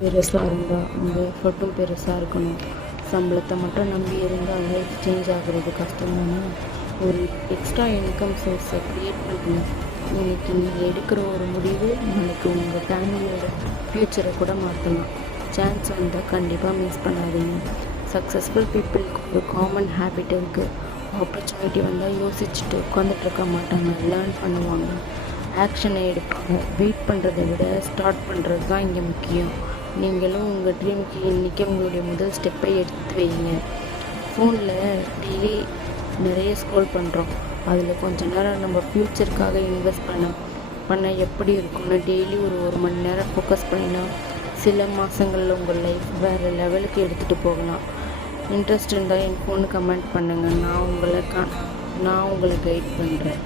பெருசாக இருந்தால் உங்கள் எஃபர்ட்டும் பெருசாக இருக்கணும். சம்பளத்தை மட்டும் நம்பி இருந்தால் லைஃப் சேஞ்ச் ஆகுறது கஷ்டம் தானே. ஒரு எக்ஸ்ட்ரா இன்கம் சோர்ஸை க்ரியேட் பண்ணணும். இன்னைக்கு நீங்கள் எடுக்கிற ஒரு முடிவு நாளைக்கு உங்கள் ஃபேமிலியோட ஃப்யூச்சரை கூட மாற்றலாம். சான்ஸ் வந்தால் கண்டிப்பாக மிஸ் பண்ணாதீங்க. சக்ஸஸ்ஃபுல் பீப்புளுக்கு ஒரு காமன் ஹேபிட் இருக்குது. ஆப்பர்ச்சுனிட்டி வந்தால் யோசிச்சுட்டு உட்காந்துட்டு இருக்க மாட்டாங்க, லேர்ன் பண்ணுவாங்க, ஆக்ஷனை எடுப்பாங்க. வெயிட் பண்ணுறதை விட ஸ்டார்ட் பண்ணுறது தான் இங்கே முக்கியம். நீங்களும் உங்கள் ட்ரீமுக்கு இன்றைக்கி உங்களுடைய முதல் ஸ்டெப்பை எடுத்து வைங்க. ஃபோனில் டெய்லி நிறைய ஸ்க்ரோல் பண்ணுறோம். அதில் கொஞ்சம் நேரம் நம்ம ஃப்யூச்சருக்காக இன்வெஸ்ட் பண்ண எப்படி இருக்கும்னு டெய்லி ஒரு மணி நேரம் ஃபோக்கஸ் பண்ணினா சில மாதங்களில் உங்கள் லைஃப் வேறு லெவலுக்கு எடுத்துகிட்டு போகலாம். இன்ட்ரெஸ்ட் இருந்தால் என் ஃபோனு கமெண்ட் பண்ணுங்கள். நான் உங்களை கைட் பண்ணுறேன்.